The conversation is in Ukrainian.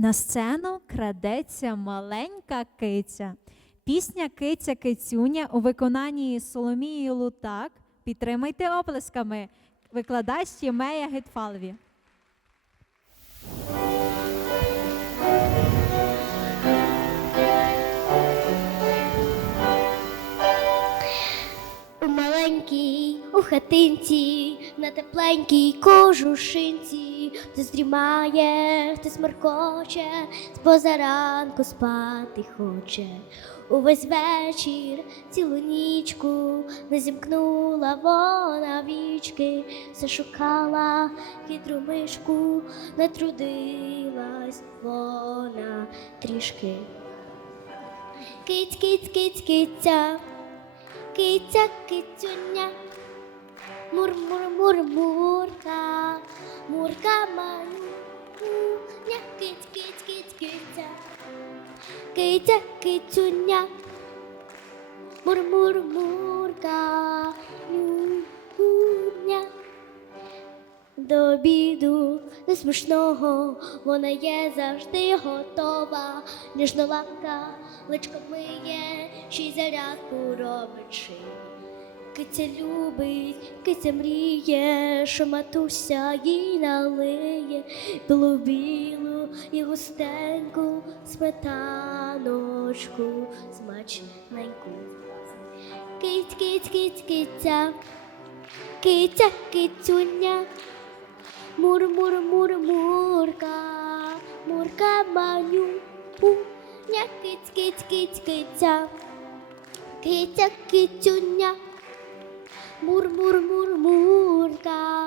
На сцену крадеться маленька киця. Пісня Киця Кицюня у виконанні Соломії Лутак. Підтримайте оплесками. Викладач Ємея Гетфалві. У маленькій у хатинці, на тепленькій кожушинці, хтось дрімає, хтось моркоче, позаранку спати хоче. Увесь вечір, цілу нічку, не зімкнула вона вічки, все шукала хитру мишку, не трудилась вона трішки. Киць, киць, киць, киця. Киця, кицюня, мур, мур, мур, мурка, мурка манюня, киць, киць, киць, киця, киця, кицюня, мур, мур, мурка, нюня. До обіду до смішного вона є завжди готова. Ніжна лапка личко миє, ще й зарядку робить. Киця любить, киця мріє, що матуся їй налиє білу білу і густеньку сметаночку смачненьку. Киць, киць, киць, киця, киця, кицюня. Мур, мур, мур, мурка, мурка маню, ня, киць, киць, киць, киця, киця, кицюня, мур, мур, мур, мурка, мурка, ню,